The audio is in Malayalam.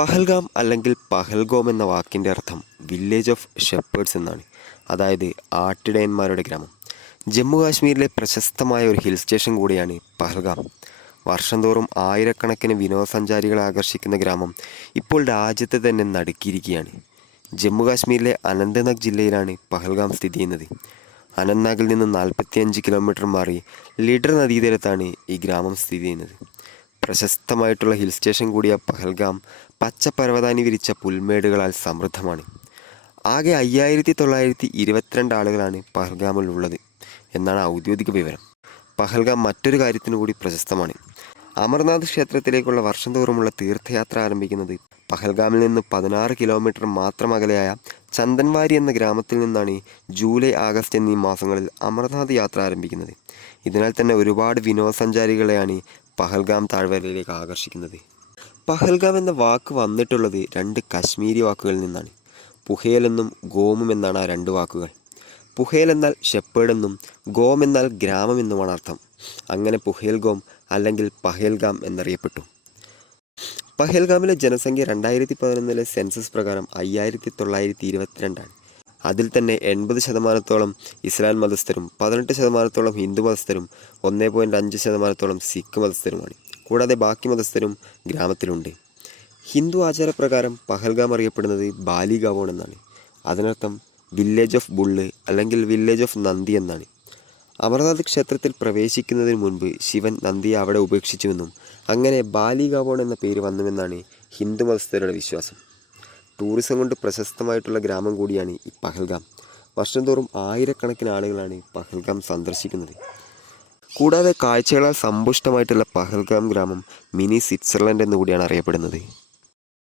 പഹൽഗാം അല്ലെങ്കിൽ പഹൽഗോം എന്ന വാക്കിന്റെ അർത്ഥം വില്ലേജ് ഓഫ് ഷെപ്പേർഡ്സ് എന്നാണ്. അതായത് ആട്ടിടയന്മാരുടെ ഗ്രാമം. ജമ്മു കാശ്മീരിലെ പ്രശസ്തമായ ഒരു ഹിൽ സ്റ്റേഷൻ കൂടിയാണ് പഹൽഗാം. വർഷം തോറും ആയിരക്കണക്കിന് വിനോദസഞ്ചാരികളെ ആകർഷിക്കുന്ന ഗ്രാമം ഇപ്പോൾ രാജ്യത്തെ തന്നെ നടുക്കിയിരിക്കുകയാണ്. ജമ്മു കാശ്മീരിലെ അനന്തനാഗ് ജില്ലയിലാണ് പഹൽഗാം സ്ഥിതി ചെയ്യുന്നത്. അനന്ത്നാഗിൽ നിന്ന് നാൽപ്പത്തിയഞ്ച് കിലോമീറ്റർ മാറി ലിഡർ നദീതീരത്താണ് ഈ ഗ്രാമം സ്ഥിതി ചെയ്യുന്നത്. പ്രശസ്തമായിട്ടുള്ള ഹിൽ സ്റ്റേഷൻ കൂടിയ പഹൽഗാം പച്ച പർവതാനി വിരിച്ച പുൽമേടുകളാൽ സമൃദ്ധമാണ്. ആകെ അയ്യായിരത്തി തൊള്ളായിരത്തി ഇരുപത്തിരണ്ട് ആളുകളാണ് പഹൽഗാമിൽ ഉള്ളത് എന്നാണ് ഔദ്യോഗിക വിവരം. പഹൽഗാം മറ്റൊരു കാര്യത്തിനു കൂടി പ്രശസ്തമാണ്. അമർനാഥ് ക്ഷേത്രത്തിലേക്കുള്ള വർഷം തോറുമുള്ള തീർത്ഥയാത്ര ആരംഭിക്കുന്നത് പഹൽഗാമിൽ നിന്ന് പതിനാറ് കിലോമീറ്റർ മാത്രം അകലെയായ ചന്ദൻവാരി എന്ന ഗ്രാമത്തിൽ നിന്നാണ് ജൂലൈ ആഗസ്റ്റ് എന്നീ മാസങ്ങളിൽ അമർനാഥ് യാത്ര ആരംഭിക്കുന്നത്. ഇതിനാൽ തന്നെ ഒരുപാട് വിനോദസഞ്ചാരികളെയാണ് പഹൽഗാം താഴ്വരയിലേക്ക് ആകർഷിക്കുന്നത്. പഹൽഗാം എന്ന വാക്ക് വന്നിട്ടുള്ളത് രണ്ട് കശ്മീരി വാക്കുകളിൽ നിന്നാണ്. പുഹേൽ എന്നും ഗോമും എന്നാണ് ആ രണ്ട് വാക്കുകൾ. പുഹേൽ എന്നാൽ ഷെപ്പേഡ് ഗോം എന്നാൽ ഗ്രാമം എന്നുമാണ് അർത്ഥം. അങ്ങനെ പുഹേൽ ഗോം അല്ലെങ്കിൽ പഹേൽഗാം എന്നറിയപ്പെട്ടു. പഹേൽഗാമിലെ ജനസംഖ്യ രണ്ടായിരത്തി പതിനൊന്നിലെ സെൻസസ് പ്രകാരം അയ്യായിരത്തി തൊള്ളായിരത്തി ഇരുപത്തിരണ്ടാണ്. അതിൽ തന്നെ എൺപത് ശതമാനത്തോളം ഇസ്ലാം മതസ്ഥരും പതിനെട്ട് ശതമാനത്തോളം ഹിന്ദു മതസ്ഥരും ഒന്നേ പോയിന്റ് അഞ്ച് ശതമാനത്തോളം സിഖ് മതസ്ഥരുമാണ്. കൂടാതെ ബാക്കി മതസ്ഥരും ഗ്രാമത്തിലുണ്ട്. ഹിന്ദു ആചാരപ്രകാരം പഹൽഗാം അറിയപ്പെടുന്നത് ബാലി ഗാവോൺ എന്നാണ്. അതിനർത്ഥം വില്ലേജ് ഓഫ് ബുള്ള് അല്ലെങ്കിൽ വില്ലേജ് ഓഫ് നന്ദി എന്നാണ്. അമർനാഥ് ക്ഷേത്രത്തിൽ പ്രവേശിക്കുന്നതിന് മുൻപ് ശിവൻ നന്ദിയെ അവിടെ ഉപേക്ഷിച്ചുവെന്നും അങ്ങനെ ബാലി ഗാവോൺ എന്ന പേര് വന്നുവെന്നാണ് ഹിന്ദു മതസ്ഥരുടെ വിശ്വാസം. ടൂറിസം കൊണ്ട് പ്രശസ്തമായിട്ടുള്ള ഗ്രാമം കൂടിയാണ് ഈ പഹൽഗാം. വർഷം തോറും ആയിരക്കണക്കിന് ആളുകളാണ് പഹൽഗാം സന്ദർശിക്കുന്നത്. കൂടാതെ കാഴ്ചകളാൽ സമ്പുഷ്ടമായിട്ടുള്ള പഹൽഗാം ഗ്രാമം മിനി സ്വിറ്റ്സർലൻഡ് എന്നുകൂടിയാണ് അറിയപ്പെടുന്നത്.